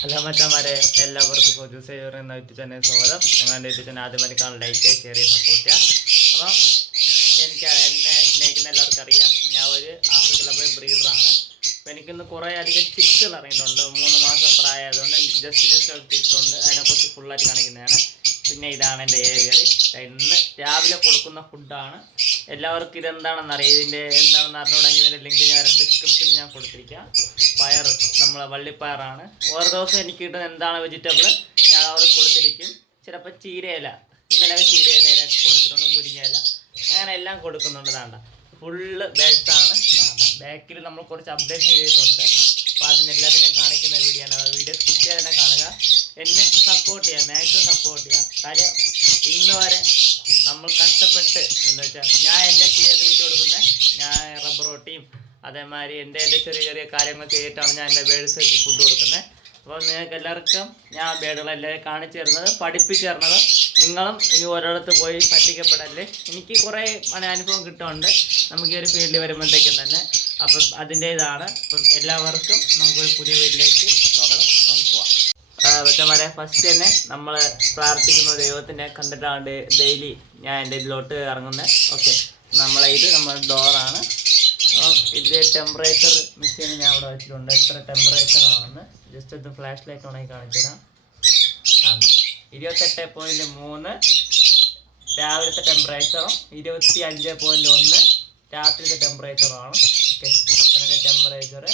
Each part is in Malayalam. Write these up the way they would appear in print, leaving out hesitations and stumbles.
ഹലോ മച്ചാന്മാരെ, എല്ലാവർക്കും ഫോജു സേവർ എന്ന യൂട്യൂബ് ചാനൽ സ്വാഗതം. നിങ്ങളുടെ യൂട്യൂബ് ചാനൽ ആദ്യമായി കാണാൻ ലൈക്ക് ഷെയർ ചെയ്ത് സപ്പോർട്ട് ചെയ്യുക. അപ്പം എനിക്ക് എന്നെ സ്നേഹിക്കുന്ന എല്ലാവർക്കും അറിയാം, ഞാൻ ഒരു ആഫ്രിക്കയിലെ ബ്രീഡറാണ്. അപ്പോൾ എനിക്കിന്ന് കുറേ അധികം ടിപ്സുകൾ ഇറങ്ങിയിട്ടുണ്ട്. 3 മാസം പ്രായമായതുകൊണ്ട് ജസ്റ്റ് ടിപ്സുണ്ട്, അതിനെക്കുറിച്ച് ഫുള്ളായിട്ട് കാണിക്കുന്നതാണ്. പിന്നെ ഇതാണ് എൻ്റെ ഏരിയർ. ഇന്ന് രാവിലെ കൊടുക്കുന്ന ഫുഡാണ്. എല്ലാവർക്കും ഇതെന്താണെന്ന് അറിയാം. ഇതിൻ്റെ എന്താണെന്ന് അറിഞ്ഞുകൂടെങ്കിൽ ഇതിൻ്റെ ലിങ്ക് ഞാൻ ഡിസ്ക്രിപ്ഷനിൽ ഞാൻ കൊടുത്തിരിക്കാം. പയർ, നമ്മളെ വള്ളിപ്പയറാണ്. ഓരോ ദിവസം എനിക്ക് കിട്ടുന്ന എന്താണ് വെജിറ്റബിൾ ഞാൻ അവർക്ക് കൊടുത്തിരിക്കും. ചിലപ്പോൾ ചീരയില, ഇന്നലെ ചീരയില കൊടുത്തിട്ടുണ്ട്, മുരിങ്ങയില, അങ്ങനെ എല്ലാം കൊടുക്കുന്നുണ്ട്. താണ്ട ഫുള്ള് ബേസാണ്. ബാക്കിൽ നമ്മൾ കുറച്ച് അപ്ഡേഷൻ ചെയ്തിട്ടുണ്ട്. അപ്പോൾ അതിനെല്ലാത്തിനും കാണിക്കുന്ന വീഡിയോ ആണ്. വീഡിയോ സ്കിപ്പ് ചെയ്യാതെ തന്നെ കാണുക. എന്നെ സപ്പോർട്ട് ചെയ്യുക, മാക്സിമം സപ്പോർട്ട് ചെയ്യുക. കാര്യം ഇന്ന് വരെ നമ്മൾ കഷ്ടപ്പെട്ട് എന്ന് വെച്ചാൽ ഞാൻ എൻ്റെ ചെയ്ത് വീട്ടിൽ കൊടുക്കുന്നത്, ഞാൻ റബ്ബർ റൊട്ടിയും അതേമാതിരി എൻ്റെ ചെറിയ ചെറിയ കാര്യങ്ങൾ ചെയ്തിട്ടാണ് ഞാൻ എൻ്റെ ബേഡ്സ് ഫുഡ് കൊടുക്കുന്നത്. അപ്പോൾ നിങ്ങൾക്ക് എല്ലാവർക്കും ഞാൻ ബേഡുകളെല്ലാവരും കാണിച്ചു തരുന്നത്, പഠിപ്പിച്ചു തരുന്നത്. നിങ്ങളും ഇനി ഓരോരുത്തർ പോയി പറ്റിക്കപ്പെടല്ലേ. എനിക്ക് കുറേ അനുഭവം കിട്ടുന്നുണ്ട് നമുക്ക് ഈ ഒരു ഫീൽഡിൽ വരുമ്പോഴത്തേക്കും തന്നെ. അപ്പം അതിൻ്റെ ഇതാണ്. അപ്പം എല്ലാവർക്കും നമുക്കൊരു പുതിയ വീട്ടിലേക്ക് സ്വാഗതം. നമുക്ക് പോവാം. മറ്റന്മാരെ, ഫസ്റ്റ് തന്നെ നമ്മൾ പ്രാർത്ഥിക്കുന്ന ദൈവത്തിനെ കണ്ടിട്ടാണ് ഡെയിലി ഞാൻ എൻ്റെ ഇതിലോട്ട് ഇറങ്ങുന്നത്. ഓക്കെ, നമ്മുടെ ഡോറാണ്. അപ്പം ഇതിൻ്റെ ടെമ്പറേച്ചർ മെഷീൻ ഞാൻ ഇവിടെ വെച്ചിട്ടുണ്ട്. എത്ര ടെമ്പറേച്ചറാണെന്ന് ജസ്റ്റ് ഒന്ന് ഫ്ലാഷ് ലൈറ്റ് ഉണങ്ങി കാണിച്ചു തരാം. 28.3 രാവിലത്തെ ടെമ്പറേച്ചറും 25.1 രാത്രിത്തെ ടെമ്പറേച്ചറുമാണ്. ഓക്കെ, അതിൻ്റെ ടെമ്പറേച്ചർ.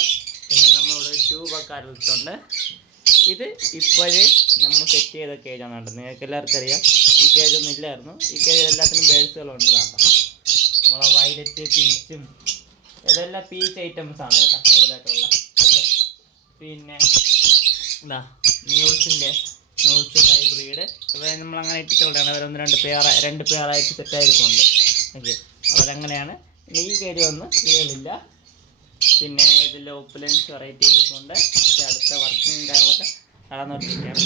പിന്നെ നമ്മളിവിടെ ട്യൂബൊക്കെ അരച്ചിട്ടുണ്ട്. ഇത് ഇപ്പോഴേ നമ്മൾ സെറ്റ് ചെയ്ത കേജാണ് കേട്ടോ. നിങ്ങൾക്ക് എല്ലാവർക്കും അറിയാം, ഈ കേജൊന്നും ഇല്ലായിരുന്നു. ഈ കേജിൽ എല്ലാത്തിനും ബേഡ്സുകളുണ്ട്. നമ്മളെ വയലറ്റ്, പീച്ചും ഇതെല്ലാം പീച്ച് ഐറ്റംസ് ആണ് കേട്ടോ കൂടുതലായിട്ടുള്ള. ഓക്കെ, പിന്നെ എന്താ ന്യൂസ് ഹൈബ്രീഡ് ഇവരെ നമ്മളങ്ങനെ ഇട്ടിട്ടുള്ളതാണ്. അവർ 2 പേരായിട്ട് സെറ്റായിരിക്കുന്നുണ്ട്. ഓക്കെ, അവരങ്ങനെയാണ്. ഈ കേജ് ഒന്നും ഇല്ല. പിന്നെ ഇതിൽ ഓപ്പുലൻസ് വെറൈറ്റി ഇരിക്കുന്നുണ്ട്. അടുത്ത വർക്കിങ് കാര്യങ്ങളൊക്കെ നടന്നുകൊണ്ടിരിക്കുകയാണ്.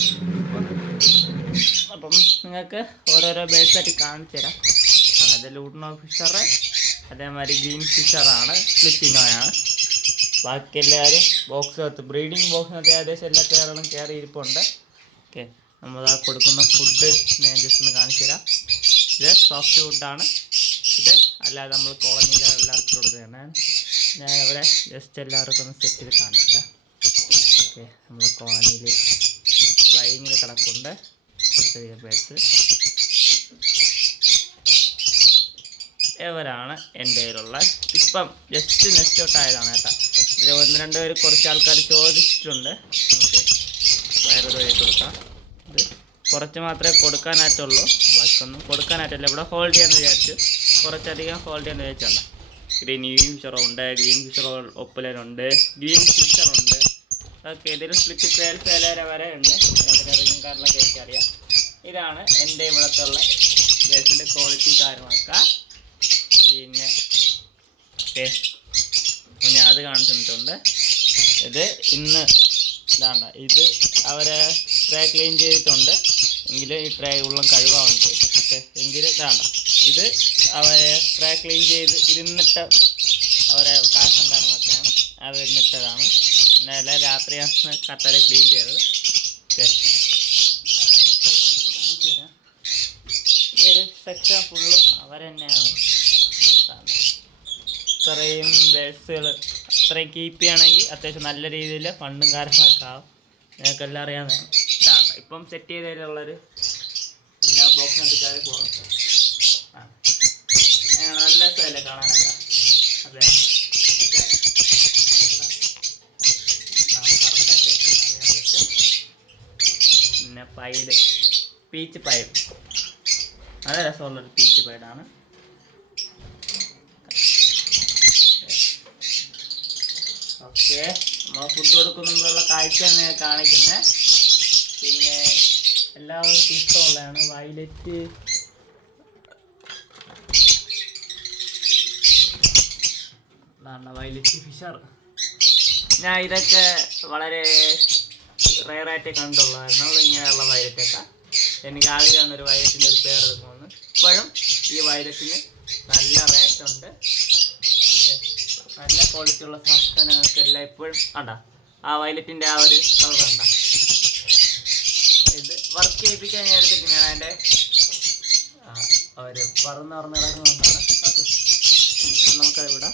അപ്പം നിങ്ങൾക്ക് ഓരോരോ ബേഡ്സായിട്ട് കാണിച്ചു തരാം. അത് ലൂട്ടിനോ ഫിഷർ, അതേമാതിരി ഗ്രീൻ ഫിഷറാണ്, ഫ്ലിപ്പിനോയാണ്. ബാക്കി എല്ലാവരും ബോക്സിനകത്ത്, ബ്രീഡിങ് ബോക്സിനകത്ത് ഏകദേശം എല്ലാ പേരുകളും കയറി ഇരിപ്പുണ്ട്. ഓക്കെ, നമ്മൾ ആ കൊടുക്കുന്ന ഫുഡ് ഞാൻ ജസ്റ്റ് ഒന്ന് കാണിച്ചു തരാം. ഇത് സോഫ്റ്റ് ഫുഡാണ്. ഇത് അല്ലാതെ നമ്മൾ കോളനിയിൽ എല്ലാവർക്കും കൊടുക്കുകയാണ്. ഞാൻ ഇവിടെ ജസ്റ്റ് എല്ലാവർക്കും ഒന്ന് സെറ്റ് ചെയ്ത് കാണിച്ചു തരാം. ഓക്കെ, നമ്മൾ കോളനിയിൽ ഫ്ലൈങ്ങിൽ കിടപ്പുണ്ട് ചെറിയ ബേഡ്സ്. ഇവരാണ് എൻ്റെ കയ്യിലുള്ള. ഇപ്പം ജസ്റ്റ് നെസ്റ്റ് ഔട്ട് ആയതാണ് കേട്ടോ. ഇതിൽ 1-2 പേര് കുറച്ച് ആൾക്കാർ ചോദിച്ചിട്ടുണ്ട്. നമുക്ക് വയറ് തൊഴിൽ കൊടുക്കാം. ഇത് കുറച്ച് മാത്രമേ കൊടുക്കാനായിട്ടുള്ളൂ, ബാക്കിയൊന്നും കൊടുക്കാനായിട്ടില്ല. ഇവിടെ ഹോൾഡ് ചെയ്യാമെന്ന് വിചാരിച്ചു, കുറച്ചധികം ഹോൾഡ് ചെയ്യാമെന്ന് വിചാരിച്ചുണ്ട്. ഗ്രീൻ ഫിഷറുണ്ട്, ഗ്രീൻ ഫിഷർ ഒപ്പലനുണ്ട്, ഗ്രീൻ ഫിഷറുണ്ട്. ഓക്കെ, ഇതിൽ സ്പ്ലിറ്റ് പേല വരെ ഉണ്ട്. റിംഗ് കാറിലൊക്കെ എനിക്കറിയാം. ഇതാണ് എൻ്റെ ഇവിടത്തുള്ള ബേസിൻ്റെ ക്വാളിറ്റി കാര്യങ്ങളൊക്കെ. പിന്നെ ഓക്കെ, ഞാൻ അത് കാണിച്ചിട്ടുണ്ട്. ഇത് ഇന്ന് ഇതാണ്ട, ഇത് അവരെ ട്രേ ക്ലീൻ ചെയ്തിട്ടുണ്ട്. എങ്കിൽ ഈ ട്രേ ഉള്ളം കഴിവാറുണ്ട്. ഓക്കെ, എങ്കിൽ ഇതാണ്ട, ഇത് അവരെ ട്രേ ക്ലീൻ ചെയ്ത് ഇരുന്നിട്ട് അവരെ കാശം കാര്യങ്ങളൊക്കെയാണ് അവരിന്നിട്ടതാണ്. ഇന്നലെ രാത്രിയാണ് കട്ടല ക്ലീൻ ചെയ്തത്. ഓക്കെ, ഈ ഒരു സെക്ഷൻ ഫുള്ളും അവർ തന്നെയാണ്. ഇത്രയും ബേഡ്സുകൾ അത്രയും കീപ്പ് ചെയ്യുകയാണെങ്കിൽ അത്യാവശ്യം നല്ല രീതിയിൽ ഫണ്ടും കാര്യങ്ങളൊക്കെ ആവും. നിങ്ങൾക്കെല്ലാം അറിയാവുന്നതാണ്. ഇതാണ് ഇപ്പം സെറ്റ് ചെയ്തതിലുള്ളൊരു. പിന്നെ ബോക്സിനകത്ത് കയറി പോകാം. നല്ല രസമല്ലേ കാണാനൊക്കെ. അതെ, പിന്നെ പൈഡ്, പീച്ച് പൈഡ്, നല്ല രസമുള്ളൊരു പീച്ച് പൈഡാണ്. ഓക്കെ, നമ്മൾ ഫുഡ് കൊടുക്കുമ്പോഴുള്ള കാഴ്ച തന്നെ കാണിക്കുന്നത്. പിന്നെ എല്ലാവർക്കും ഇഷ്ടമുള്ളതാണ് വയലറ്റ്. Violet Fisher. ഞാൻ ഇതൊക്കെ വളരെ റെയറായിട്ട് കണ്ടുള്ളതായിരുന്നു ഇങ്ങനെയുള്ള വയലറ്റൊക്കെ. എനിക്ക് ആഗ്രഹം ഒരു വയലറ്റിൻ്റെ ഒരു പേരെടുക്കുമെന്ന്. ഇപ്പോഴും ഈ വയലറ്റിന് നല്ല റേറ്റുണ്ട്. നല്ല ക്വാളിറ്റി ഉള്ള സാധനങ്ങൾക്കെല്ലാം ഇപ്പോഴും ആ വയലറ്റിൻ്റെ ആ ഒരു കളർ കണ്ട. ഇത് വർക്ക് ചെയ്യിപ്പിക്കാൻ ഞാൻ എടുത്തിട്ടാണ് അതിൻ്റെ അവർ പറന്ന് കിടക്കുന്നതുകൊണ്ടാണ്. ഓക്കെ, നമുക്കത് വിടാം.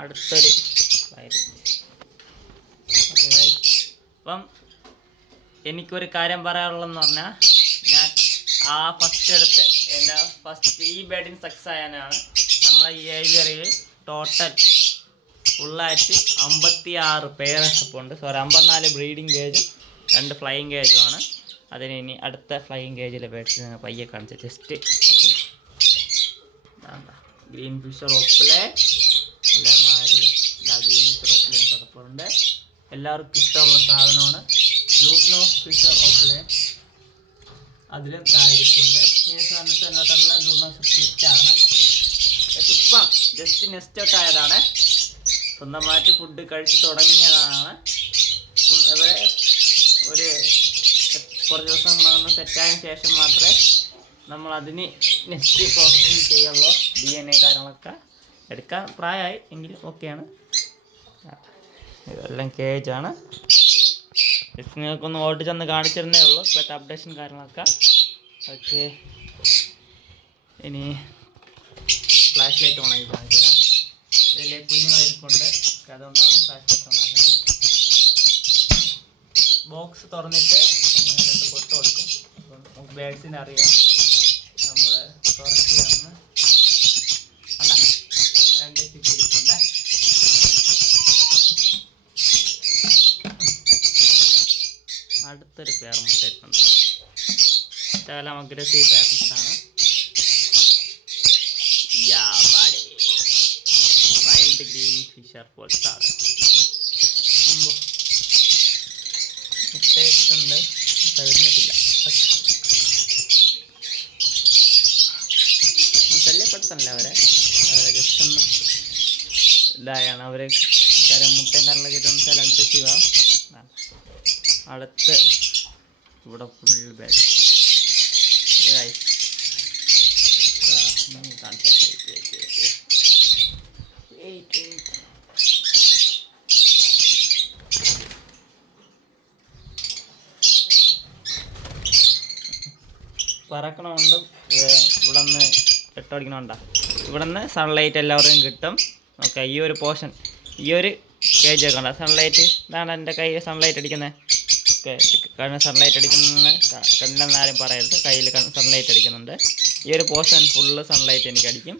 അടുത്തൊരു വയലറ്റ്. ഓക്കെ ഗൈസ്, അപ്പം എനിക്കൊരു കാര്യം പറയാനുള്ളതെന്ന് പറഞ്ഞാൽ, ഞാൻ ആ ഫസ്റ്റ് എടുത്ത് എൻ്റെ ഫസ്റ്റ് ഈ ബേഡിങ് സക്സസ് ആയാലാണ് നമ്മളെ ഈ ഏവിയറിയിൽ ടോട്ടൽ ഫുള്ളായിട്ട് 56 പെയർ ഉണ്ട്. സോറി, 54 ബ്രീഡിങ് കേജും 2 ഫ്ലൈയിങ് കേജുമാണ്. അതിന് ഇനി അടുത്ത ഫ്ലൈയിങ് കേജിലെ ബേഡ്സ് നിങ്ങൾ പയ്യെ കാണിച്ച ജസ്റ്റ് ഗ്രീൻ ഫിഷർ ഒപ്പിലെ അതേമാതിരി ഗ്രീൻ ഫിഷർ ഒപ്പിലെ കിടപ്പുണ്ട്. എല്ലാവർക്കും ഇഷ്ടമുള്ള സാധനമാണ് ലൂപ്നോ ഫിഷർ ഒപ്പിലെ. അതിലും താഴെയുണ്ട്. ഈ സാധനത്തിൽ അങ്ങോട്ടുള്ള ലൂപ്നോ സ്പ്ലിറ്റാണ്. ഇപ്പം ജസ്റ്റ് നെസ്റ്റ് ഔട്ട് ആയതാണ്. സ്വന്തമായിട്ട് ഫുഡ് കഴിച്ച് തുടങ്ങിയതാണ്. ഇവിടെ ഒരു കുറച്ച് ദിവസം ഒന്ന് സെറ്റായതിനു ശേഷം മാത്രമേ നമ്മൾ അതിന് നെക്സ്റ്റ് പ്രോസസ്സിങ് ചെയ്യുള്ളൂ. DNA കാര്യങ്ങളൊക്കെ എടുക്കാൻ പ്രായമായി എങ്കിലും ഓക്കെയാണ്. ഇതെല്ലാം കേജാണ്. ജസ്റ്റ് നിങ്ങൾക്കൊന്ന് ഓട്ട് ചെന്ന് കാണിച്ചിരുന്നേ ഉള്ളൂ ഇപ്പോഴത്തെ അപ്ഡേഷൻ കാര്യങ്ങളൊക്കെ. ഓക്കെ, ഇനി ഫ്ലാഷ് ലൈറ്റ് ഓണാക്കി കാണിച്ചു തരാം. ഇതിൽ കുഞ്ഞുങ്ങൾ ഇരിപ്പുണ്ട്, അതുകൊണ്ടാണ് ഫ്ലാഷ് ലൈറ്റ് ഓണാക്കുന്നത്. ബോക്സ് തുറന്നിട്ട് നമ്മൾ 2 കൊട്ട് കൊടുക്കും. അപ്പം നമുക്ക് ബേഡ്സിന് അറിയാം നമ്മൾ തുറക്കുകയാണെന്ന്. അല്ല, 2 ചിക്കിരിപ്പുണ്ട്. അടുത്തൊരു പേർ മുട്ടയിട്ടുണ്ട്. ശകലം അഗ്രസീവ് പാരൻസ് ആണ്. വൈൽഡ് ഗ്രീൻ ഫിഷർ പോലത്തെ മുട്ടയിട്ടുണ്ട്, തകർന്നിട്ടില്ല. ശല്യപ്പെടുത്തണല്ലേ അവരെ, ജസ്റ്റ് ഒന്ന് ഇതായാണ് അവർ. കാര്യം മുട്ടയും കറലൊക്കെ ഇട്ടുകൊണ്ട് ചില അഗ്രസീവാകും. അടുത്ത് ഇവിടെ ഫുൾ ബാഗ് പറക്കണമുണ്ടും ഇവിടെ നിന്ന് കെട്ടടിക്കണമുണ്ടോ. ഇവിടെ നിന്ന് സൺലൈറ്റ് എല്ലാവർക്കും കിട്ടും. ഓക്കെ, ഈ ഒരു പോർഷൻ, ഈ ഒരു കേജൊക്കെ ഉണ്ട്. സൺലൈറ്റ് ഇതാണ് എൻ്റെ കൈ സൺലൈറ്റ് അടിക്കുന്നത്. ഓക്കെ, കാരണം സൺലൈറ്റ് അടിക്കുന്ന കണ്ണെന്നാരും പറയരുത്, കയ്യിൽ സൺലൈറ്റ് അടിക്കുന്നുണ്ട്. ഈ ഒരു പോർഷൻ ഫുള്ള് സൺലൈറ്റ് എനിക്ക് അടിക്കും.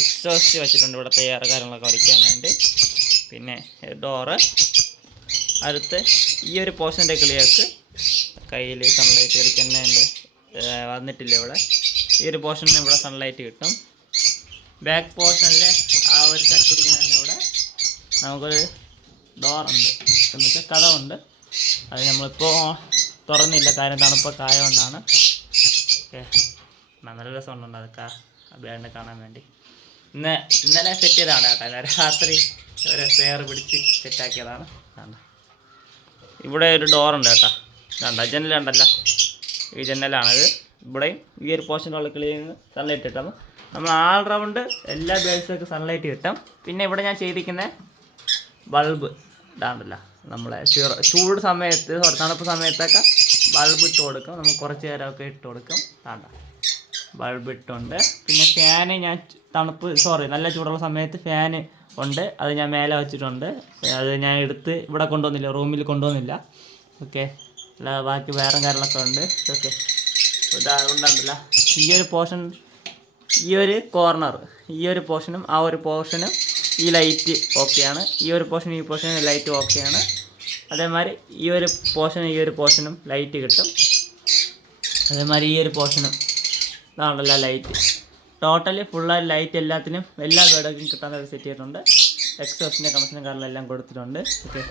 എക്സോസ്റ്റ് വെച്ചിട്ടുണ്ട് ഇവിടുത്തെ എയർ കാര്യങ്ങളൊക്കെ വരയ്ക്കാൻ വേണ്ടി. പിന്നെ ഡോറ് അടുത്ത് ഈ ഒരു പോർഷൻ്റെ കിളിയൊക്കെ കയ്യിൽ സൺലൈറ്റ് അടിക്കുന്നുണ്ട്. വന്നിട്ടില്ല ഇവിടെ. ഈ ഒരു പോർഷനിൽ ഇവിടെ സൺലൈറ്റ് കിട്ടും. ബാക്ക് പോർഷനിൽ ആ ഒരു ചട്ടിരിക്കുന്നതിൻ്റെ ഇവിടെ നമുക്കൊരു ഡോറുണ്ട്, എന്ന് വെച്ചാൽ കഥവുണ്ട്. അത് നമ്മളിപ്പോൾ തുറന്നില്ല, കാര്യം തണുപ്പൊക്കെ ആയതുകൊണ്ടാണ്. ഓക്കെ, നല്ല രസമുണ്ട് അതൊക്കെ ബേഡിനെ കാണാൻ വേണ്ടി. ഇന്നലെ സെറ്റ് ചെയ്തതാണ് കേട്ടോ. ഇന്നലെ രാത്രി ഒരു പെയർ പിടിച്ച് സെറ്റാക്കിയതാണ്. ഇവിടെ ഒരു ഡോറുണ്ട് കേട്ടോ. ഇതാണ്ട ജനലുണ്ടല്ലോ, ഈ ജനലാണിത്. ഇവിടെയും ഈ ഒരു പോർഷനുള്ള കിളിയിൽ സൺലൈറ്റ് കിട്ടും. നമ്മൾ ആൾ റൗണ്ട് എല്ലാ ബേഡ്സൊക്കെ സൺലൈറ്റ് കിട്ടും. പിന്നെ ഇവിടെ ഞാൻ ചെയ്തിരിക്കുന്ന ബൾബ് ഇതാണ്ടല്ലോ, നമ്മളെ ചൂട് സമയത്ത് തണുപ്പ് സമയത്തൊക്കെ ബൾബ് ഇട്ട് കൊടുക്കും. നമുക്ക് കുറച്ച് നേരമൊക്കെ ഇട്ട് കൊടുക്കും. താണ്ട ബൾബ് ഇട്ടുണ്ട്. പിന്നെ ഫാന് ഞാൻ നല്ല ചൂടുള്ള സമയത്ത് ഫാന് ഉണ്ട്, അത് ഞാൻ മേലെ വെച്ചിട്ടുണ്ട്. അത് ഞാൻ എടുത്ത് ഇവിടെ കൊണ്ടുവന്നില്ല, റൂമിൽ കൊണ്ടുവന്നില്ല. ഓക്കെ, അല്ല ബാക്കി വേറെ കാര്യങ്ങളൊക്കെ ഉണ്ട്. ഓക്കെ, ഉണ്ടല്ല ഈ ഒരു പോർഷൻ, ഈ ഒരു കോർണർ, ഈ ഒരു പോർഷനും ആ ഒരു പോർഷനും ഈ ലൈറ്റ് ഓക്കെയാണ്. ഈ ഒരു പോർഷനും ലൈറ്റ് ഓക്കെയാണ്. അതേമാതിരി ഈ ഒരു പോർഷനും ലൈറ്റ് കിട്ടും. അതേമാതിരി ഈ ഒരു പോർഷനും ഇതാണല്ലോ ലൈറ്റ്. ടോട്ടലി ഫുള്ളായി ലൈറ്റ് എല്ലാത്തിനും എല്ലാ ബേഡുകൾക്കും കിട്ടാൻ സെറ്റ് ചെയ്തിട്ടുണ്ട്. എക്സോസിൻ്റെ കണക്ഷനും കാര്യങ്ങളെല്ലാം കൊടുത്തിട്ടുണ്ട്. ഓക്കെ,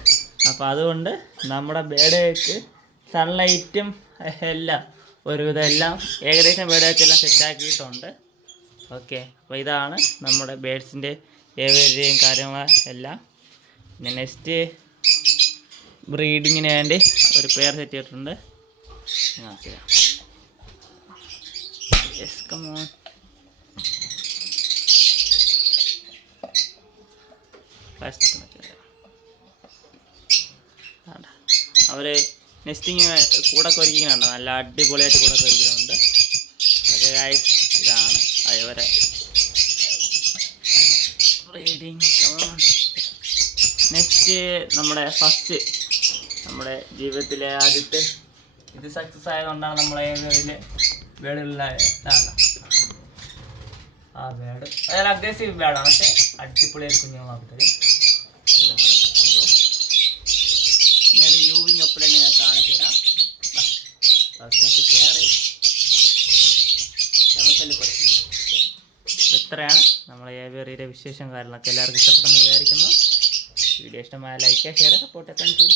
അപ്പോൾ അതുകൊണ്ട് നമ്മുടെ ബേഡുകൾക്ക് സൺലൈറ്റും എല്ലാം ഒരുവിധം എല്ലാം ഏകദേശം ബേഡുകൾക്കെല്ലാം സെറ്റാക്കിയിട്ടുണ്ട്. ഓക്കെ, അപ്പോൾ ഇതാണ് നമ്മുടെ ബേഡ്സിൻ്റെ ഏവരെയും കാര്യങ്ങളെല്ലാം. പിന്നെ നെക്സ്റ്റ് ബ്രീഡിങ്ങിന് വേണ്ടി ഒരു പെയർ സെറ്റ് ചെയ്തിട്ടുണ്ട്. Yes, come on. അവർ നെസ്റ്റിങ് കൂടെ ഒരുക്കിക്കുന്നുണ്ട്, നല്ല അടിപൊളിയായിട്ട് കൂടെ ഒരുക്കുന്നുണ്ട്. ഓക്കെ ഗൈസ്, ഇതാണ് അവരെ ബ്രീഡിങ്. നെക്സ്റ്റ് നമ്മുടെ ജീവിതത്തിലെ ആദ്യത്തെ ഇത് സക്സസ് ആയതുകൊണ്ടാണ് നമ്മളെ വേർഡുള്ള ഇതാണ് ആ വേർഡ്. അതായത് അഗ്രസീവ് വേർഡാണ്, പക്ഷെ അടിപൊളിയായി കുഞ്ഞുങ്ങളാകുന്നത്. ഇതാണ് സംഭവം. പിന്നെ ഒരു യൂവിങ് ഒപ്പിൽ തന്നെ ഞാൻ കാണിച്ചു തരാം. ഇത്രയാണ് നമ്മളെ ഏവിയറിയുടെ വിശേഷം കാര്യങ്ങളൊക്കെ. എല്ലാവർക്കും ഇഷ്ടപ്പെട്ടെന്ന് വിചാരിക്കുന്നു. വീഡിയോ ഇഷ്ടമായ ലൈക്ക് ചെയ്യുക, ഷെയർ, സപ്പോർട്ട്. Thank you.